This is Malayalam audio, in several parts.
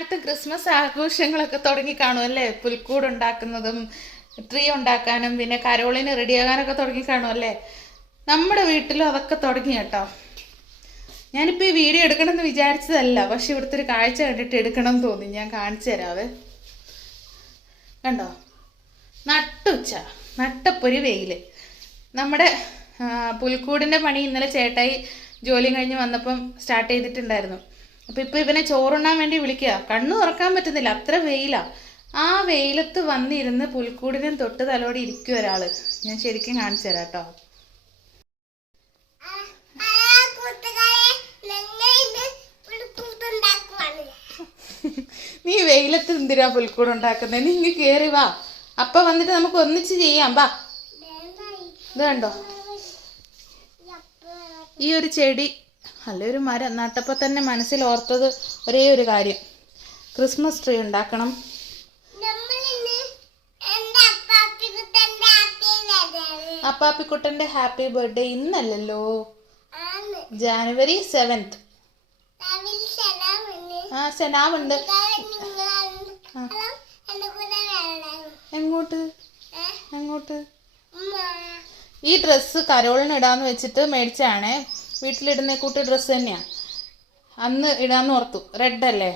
എല്ലായിടത്തും ക്രിസ്മസ് ആഘോഷങ്ങളൊക്കെ തുടങ്ങി കാണും അല്ലേ? പുൽക്കൂട് ഉണ്ടാക്കുന്നതും ട്രീ ഉണ്ടാക്കാനും പിന്നെ കരോളിന് റെഡിയാകാനൊക്കെ തുടങ്ങി കാണും അല്ലേ? നമ്മുടെ വീട്ടിലും അതൊക്കെ തുടങ്ങി കേട്ടോ. ഞാനിപ്പോൾ ഈ വീഡിയോ എടുക്കണമെന്ന് വിചാരിച്ചതല്ല, പക്ഷെ ഇവിടുത്തെ ഒരു കാഴ്ച കണ്ടിട്ട് എടുക്കണം എന്ന് തോന്നി. ഞാൻ കാണിച്ചു തരാവേ. കണ്ടോ, നട്ടുച്ച നട്ടപ്പൊരു വെയിൽ. നമ്മുടെ പുൽക്കൂടിൻ്റെ പണി ഇന്നലെ ചേട്ടായി ജോലിയും കഴിഞ്ഞ് വന്നപ്പം സ്റ്റാർട്ട് ചെയ്തിട്ടുണ്ടായിരുന്നു. അപ്പം ഇപ്പോൾ ഇവനെ ചോറുണ്ണാൻ വേണ്ടി വിളിക്കുക. കണ്ണു തുറക്കാൻ പറ്റുന്നില്ല, അത്ര വെയിലാണ്. ആ വെയിലത്ത് വന്നിരുന്ന് പുൽക്കൂടിനും തൊട്ട് തലോടി ഇരിക്കും ഒരാൾ. ഞാൻ ശരിക്കും കാണിച്ചു തരാം കേട്ടോ. നീ വെയിലത്ത് എന്തിനാ പുൽക്കൂട് ഉണ്ടാക്കുന്നത്? നീ ഇങ്ങ് കയറി വാ, അപ്പ വന്നിട്ട് നമുക്ക് ഒന്നിച്ച് ചെയ്യാം. വാ, ഇത് കണ്ടോ, ഈ ഒരു ചെടി അല്ല ഒരു മരം നട്ടപ്പോൾ തന്നെ മനസ്സിൽ ഓർത്തത് ഒരേ ഒരു കാര്യം, ക്രിസ്മസ് ട്രീ ഉണ്ടാക്കണം. അപ്പാപ്പിക്കുട്ടൻ്റെ ഹാപ്പി ബർത്ത്ഡേ ഇന്നല്ലല്ലോ, ജാനുവരി 7th. ആ സെനാവുണ്ട്. എങ്ങോട്ട് എങ്ങോട്ട്? ഈ ഡ്രസ്സ് കരോളിന് ഇടാന്ന് വെച്ചിട്ട് മേടിച്ചാണേ. വീട്ടിലിടുന്ന കൂട്ടി ഡ്രസ്സ് തന്നെയാണ്. അന്ന് ഇടാന്ന് ഓർത്തു, റെഡ് അല്ലേ,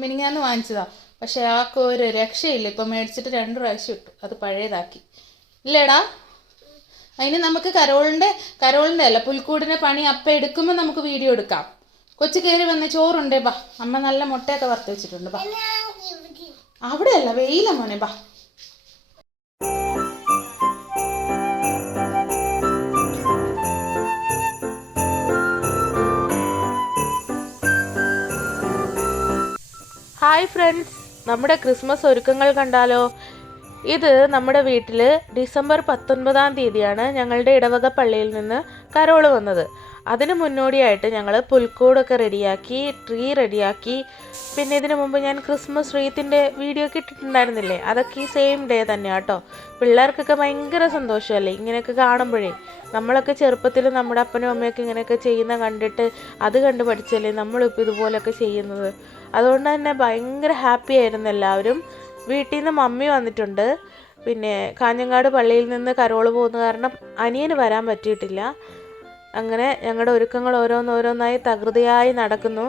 മിനിങ്ങാന്ന് വാങ്ങിച്ചതാ. പക്ഷെ ആൾക്ക് ഒരു രക്ഷയില്ല. ഇപ്പം മേടിച്ചിട്ട് 2 പ്രാവശ്യം ഇട്ടു, അത് പഴയതാക്കി. ഇല്ലേടാ, അതിന് നമുക്ക് കരോളിൻ്റെ അല്ല പുൽക്കൂടിൻ്റെ പണി അപ്പം എടുക്കുമ്പോൾ നമുക്ക് വീഡിയോ എടുക്കാം. കൊച്ചു കയറി വന്ന് ചോറുണ്ടേ, ബാ, അമ്മ നല്ല മുട്ടയൊക്കെ വറുത്ത് വെച്ചിട്ടുണ്ട്. ബാ, അവിടെയല്ല വെയില മോനെ, ബാ. ഹായ് ഫ്രണ്ട്സ്, നമ്മുടെ ക്രിസ്മസ് ഒരുക്കങ്ങൾ കണ്ടാലോ? ഇത് നമ്മുടെ വീട്ടിൽ ഡിസംബർ 19-ാം തീയതിയാണ് ഞങ്ങളുടെ ഇടവക പള്ളിയിൽ നിന്ന് കരോള് വന്നത്. അതിന് മുന്നോടിയായിട്ട് ഞങ്ങൾ പുൽക്കൂടൊക്കെ റെഡിയാക്കി, ട്രീ റെഡിയാക്കി. പിന്നെ ഇതിനു മുമ്പ് ഞാൻ ക്രിസ്മസ് ട്രീത്തിൻ്റെ വീഡിയോ ഒക്കെ ഇട്ടിട്ടുണ്ടായിരുന്നില്ലേ, അതൊക്കെ ഈ സെയിം ഡേ തന്നെയാണ് കേട്ടോ. പിള്ളേർക്കൊക്കെ ഭയങ്കര സന്തോഷമല്ലേ ഇങ്ങനെയൊക്കെ കാണുമ്പോഴേ. നമ്മളൊക്കെ ചെറുപ്പത്തിൽ നമ്മുടെ അപ്പനും അമ്മയൊക്കെ ഇങ്ങനെയൊക്കെ ചെയ്യുന്ന കണ്ടിട്ട് അത് കണ്ട് പഠിച്ചല്ലേ നമ്മളിപ്പോൾ ഇതുപോലെയൊക്കെ ചെയ്യുന്നത്. അതുകൊണ്ട് തന്നെ ഭയങ്കര ഹാപ്പി ആയിരുന്നു എല്ലാവരും. വീട്ടിൽ നിന്ന് മമ്മി വന്നിട്ടുണ്ട്. പിന്നെ കാഞ്ഞങ്ങാട് പള്ളിയിൽ നിന്ന് കരോള് പോകുന്ന കാരണം അനിയന് വരാൻ പറ്റിയിട്ടില്ല. അങ്ങനെ ഞങ്ങളുടെ ഒരുക്കങ്ങൾ ഓരോന്നോരോന്നായി തകൃതിയായി നടക്കുന്നു.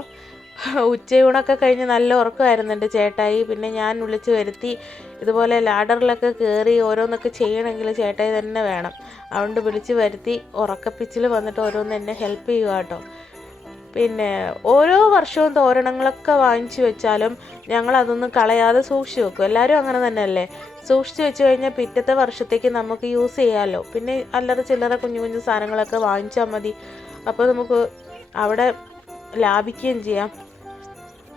ഉച്ചയൂണൊക്കെ കഴിഞ്ഞ് നല്ല ഉറക്കമായിരുന്നു എൻ്റെ ചേട്ടായി. പിന്നെ ഞാൻ വിളിച്ച് വരുത്തി. ഇതുപോലെ ലാഡറിലൊക്കെ കയറി ഓരോന്നൊക്കെ ചെയ്യണമെങ്കിൽ ചേട്ടായി തന്നെ വേണം. അതുകൊണ്ട് വിളിച്ച് വരുത്തി ഉറക്കപ്പിച്ചിൽ വന്നിട്ട് ഓരോന്ന് എന്നെ ഹെൽപ്പ് ചെയ്യുക കേട്ടോ. പിന്നെ ഓരോ വർഷവും തോരണങ്ങളൊക്കെ വാങ്ങിച്ചു വെച്ചാലും ഞങ്ങളതൊന്നും കളയാതെ സൂക്ഷിച്ച് വെക്കും. എല്ലാവരും അങ്ങനെ തന്നെയല്ലേ, സൂക്ഷിച്ച് വെച്ച് കഴിഞ്ഞാൽ പിറ്റത്തെ വർഷത്തേക്ക് നമുക്ക് യൂസ് ചെയ്യാമല്ലോ. പിന്നെ അല്ലറ ചില്ലറ കുഞ്ഞു കുഞ്ഞു സാധനങ്ങളൊക്കെ വാങ്ങിച്ചാൽ മതി. അപ്പോൾ നമുക്ക് അവിടെ ലാഭിക്കുകയും ചെയ്യാം.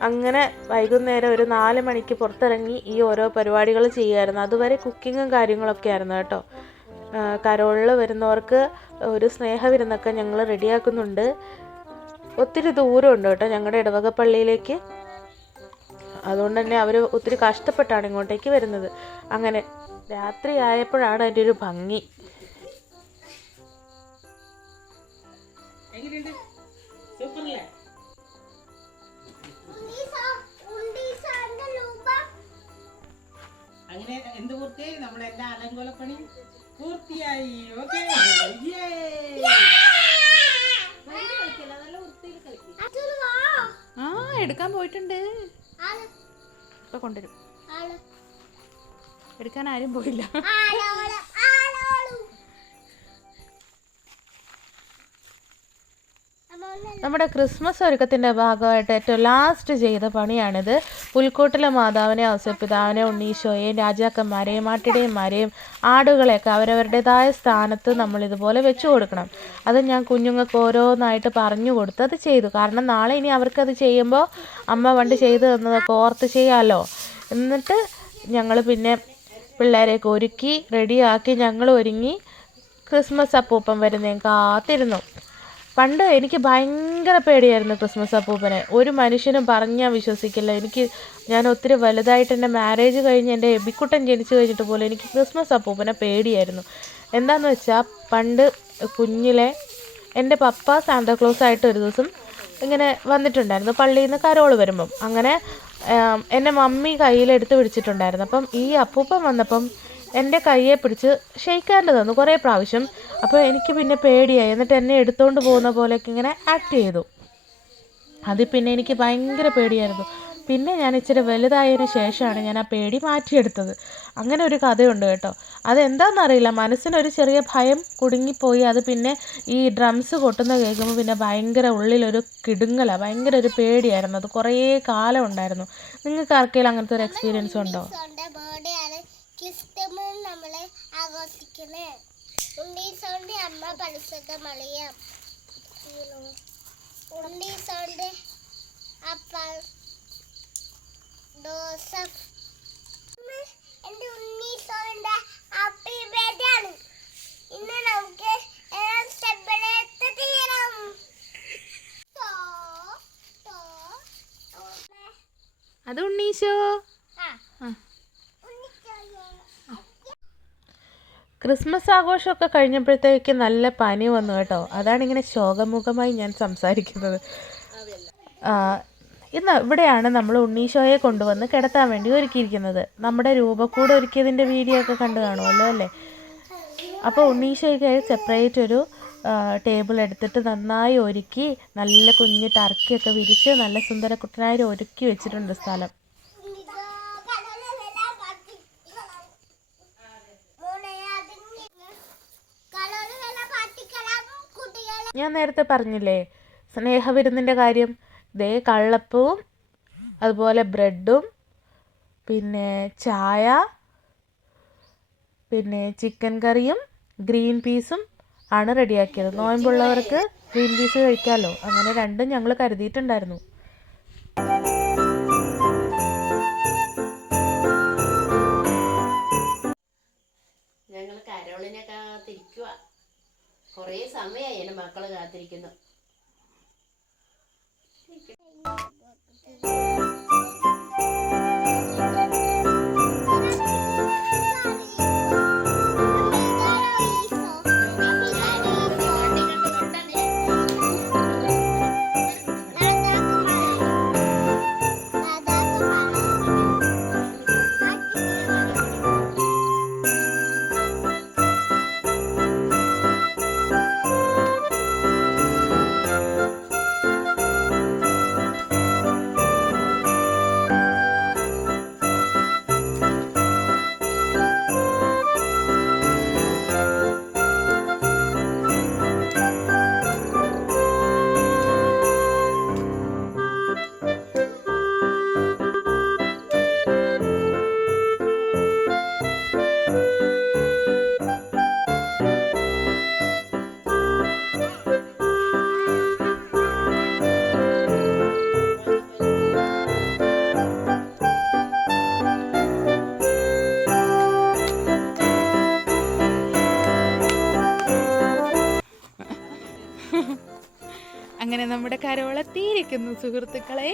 അങ്ങനെ വൈകുന്നേരം ഒരു 4 മണിക്ക് പുറത്തിറങ്ങി ഈ ഓരോ പരിപാടികൾ ചെയ്യുമായിരുന്നു. അതുവരെ കുക്കിങ്ങും കാര്യങ്ങളൊക്കെ ആയിരുന്നു കേട്ടോ. കരോളിൽ വരുന്നവർക്ക് ഒരു സ്നേഹവിരുന്നൊക്കെ ഞങ്ങൾ റെഡിയാക്കുന്നുണ്ട്. ഒത്തിരി ദൂരമുണ്ട് കേട്ടോ ഞങ്ങളുടെ ഇടവക പള്ളിയിലേക്ക്. അതുകൊണ്ട് തന്നെ അവർ ഒത്തിരി കഷ്ടപ്പെട്ടാണ് ഇങ്ങോട്ടേക്ക് വരുന്നത്. അങ്ങനെ രാത്രി ആയപ്പോഴാണ് അതിൻ്റെ ഒരു ഭംഗി. അങ്ങനെ എന്ത് പൂർത്തിയായി? നമ്മളെല്ലാ അലങ്കോലപ്പണി പൂർത്തിയായി. ഓക്കെ, ആ എടുക്കാൻ പോയിട്ടുണ്ട്. ഇപ്പൊ കൊണ്ടുവരും. എടുക്കാൻ ആരും പോയില്ല. നമ്മുടെ ക്രിസ്മസ് ഒരുക്കത്തിൻ്റെ ഭാഗമായിട്ട് ഏറ്റവും ലാസ്റ്റ് ചെയ്ത പണിയാണിത്. പുൽക്കൂട്ടിലെ മാതാവിനെ, ഔസേപ്പിതാവിനെ, ഉണ്ണീശോയെയും രാജാക്കന്മാരെയും ആട്ടിടയന്മാരെയും ആടുകളെയൊക്കെ അവരവരുടേതായ സ്ഥാനത്ത് നമ്മൾ ഇതുപോലെ വെച്ചു കൊടുക്കണം. അത് ഞാൻ കുഞ്ഞുങ്ങൾക്ക് ഓരോന്നായിട്ട് പറഞ്ഞു കൊടുത്ത് അത് ചെയ്തു. കാരണം നാളെ ഇനി അവർക്കത് ചെയ്യുമ്പോൾ അമ്മ പണ്ട് ചെയ്തു തന്നതൊക്കെ ഓർത്ത് ചെയ്യാമല്ലോ. എന്നിട്ട് ഞങ്ങൾ പിന്നെ പിള്ളേരെയൊക്കെ ഒരുക്കി റെഡിയാക്കി ഞങ്ങൾ ഒരുങ്ങി ക്രിസ്മസ് അപ്പൂപ്പൻ വരുന്നേം കാത്തിരുന്നു. പണ്ട് എനിക്ക് ഭയങ്കര പേടിയായിരുന്നു ക്രിസ്മസ് അപ്പൂപ്പനെ. ഒരു മനുഷ്യനും പറഞ്ഞാൽ വിശ്വസിക്കില്ല. ഞാൻ ഒത്തിരി വലുതായിട്ട് എൻ്റെ മാരേജ് കഴിഞ്ഞ് എൻ്റെ എബിക്കുട്ടൻ ജനിച്ചു കഴിഞ്ഞിട്ട് പോലും എനിക്ക് ക്രിസ്മസ് അപ്പൂപ്പനെ പേടിയായിരുന്നു. എന്താണെന്ന് വെച്ചാൽ പണ്ട് കുഞ്ഞിലെ എൻ്റെ പപ്പ സാന്താക്ലോസ് ആയിട്ട് ഒരു ദിവസം ഇങ്ങനെ വന്നിട്ടുണ്ടായിരുന്നു പള്ളിയിൽ നിന്ന് കരോള് വരുമ്പം. അങ്ങനെ എൻ്റെ മമ്മി കയ്യിലെടുത്ത് പിടിച്ചിട്ടുണ്ടായിരുന്നു. അപ്പം ഈ അപ്പൂപ്പൻ വന്നപ്പം എൻ്റെ കയ്യെ പിടിച്ച് ഷെയ്ക്കാൻ്റെ തന്നു കുറേ പ്രാവശ്യം. അപ്പോൾ എനിക്ക് പിന്നെ പേടിയായി. എന്നിട്ട് എന്നെ എടുത്തുകൊണ്ട് പോകുന്ന പോലെയൊക്കെ ഇങ്ങനെ ആക്ട് ചെയ്തു. അതിൽ പിന്നെ എനിക്ക് ഭയങ്കര പേടിയായിരുന്നു. പിന്നെ ഞാൻ ഇച്ചിരി വലുതായതിന് ശേഷമാണ് ഞാൻ ആ പേടി മാറ്റിയെടുത്തത്. അങ്ങനെ ഒരു കഥയുണ്ട് കേട്ടോ. അതെന്താണെന്നറിയില്ല, മനസ്സിനൊരു ചെറിയ ഭയം കുടുങ്ങിപ്പോയി. അത് പിന്നെ ഈ ഡ്രംസ് കൊട്ടുന്ന കേൾക്കുമ്പോൾ പിന്നെ ഭയങ്കര ഉള്ളിലൊരു കിടുങ്ങലാണ്, ഭയങ്കര ഒരു പേടിയായിരുന്നു. അത് കുറേ കാലം ഉണ്ടായിരുന്നു. നിങ്ങൾക്ക് ആർക്കെങ്കിലും അങ്ങനത്തെ ഒരു എക്സ്പീരിയൻസ് ഉണ്ടോ? നമ്മളെ ആഘോഷിക്കണേ ഉണ്ണീസോണ്ട് അമ്മ പരിശുദ്ധ മറിയം, ഉണ്ണീസോണ്ട് അപ്പ ജോസഫ്. എന്റെ ഉണ്ണീസോണ്ട് ഹാപ്പി ബർത്ത്ഡേ ആണ്. ഇന്ന് നമുക്ക് സെലിബ്രേറ്റ് ചെയ്യണം. അത് ഉണ്ണീശോ. ക്രിസ്മസ് ആഘോഷമൊക്കെ കഴിഞ്ഞപ്പോഴത്തേക്ക് നല്ല പനി വന്നു കേട്ടോ. അതാണ് ഇങ്ങനെ ശോകമുഖമായി ഞാൻ സംസാരിക്കുന്നത്. ഇന്ന് ഇവിടെയാണ് നമ്മൾ ഉണ്ണീശോയെ കൊണ്ടുവന്ന് കിടത്താൻ വേണ്ടി ഒരുക്കിയിരിക്കുന്നത്. നമ്മുടെ രൂപക്കൂട് ഒരുക്കിയതിൻ്റെ വീഡിയോ ഒക്കെ കണ്ടു കാണുമല്ലോ അല്ലേ? അപ്പോൾ ഉണ്ണീശോയ്ക്കായി സെപ്പറേറ്റ് ഒരു ടേബിൾ എടുത്തിട്ട് നന്നായി ഒരുക്കി, നല്ല കുഞ്ഞ് ടർക്കിയൊക്കെ വിരിച്ച് നല്ല സുന്ദരക്കുട്ടനായി ഒരുക്കി വെച്ചിട്ടുണ്ട് സ്ഥലം. ഞാൻ നേരത്തെ പറഞ്ഞില്ലേ സ്നേഹവിരുന്നിൻ്റെ കാര്യം. ദേ കള്ളപ്പവും അതുപോലെ ബ്രെഡും പിന്നെ ചായ, പിന്നെ ചിക്കൻ കറിയും ഗ്രീൻ പീസും ആണ് റെഡിയാക്കിയത്. നോയമ്പുള്ളവർക്ക് ഗ്രീൻ പീസ് കഴിക്കാമല്ലോ, അങ്ങനെ രണ്ടും ഞങ്ങൾ കരുതിയിട്ടുണ്ടായിരുന്നു. ഞങ്ങൾ കരോളിനെ കാത്തിരിക്കുക. കുറേ സമയമായി എൻ്റെ മക്കൾ കാത്തിരിക്കുന്നു. അങ്ങനെ നമ്മുടെ കരോളെത്തിയിരിക്കുന്നു സുഹൃത്തുക്കളെ.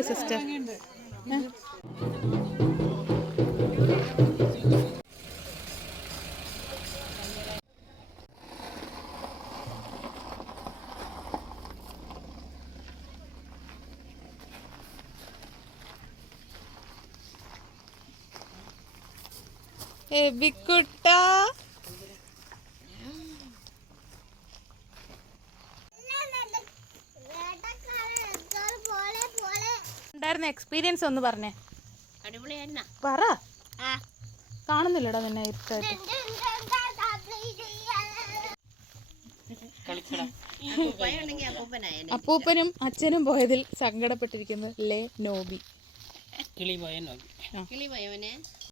You sister. എബിക്കുട്ട ഉണ്ടായിരുന്ന എക്സ്പീരിയൻസ് ഒന്ന് പറഞ്ഞേ. അടിപൊളിയായിരുന്ന പറ. കാണുന്നില്ലടാ നിന്നെ ഇരുട്ടായിട്ട്. അപ്പൂപ്പനും അച്ഛനും പോയതിൽ സങ്കടപ്പെട്ടിരിക്കുന്നു ലേ നോബി. കിളി പോയ കിളി പോയവനെ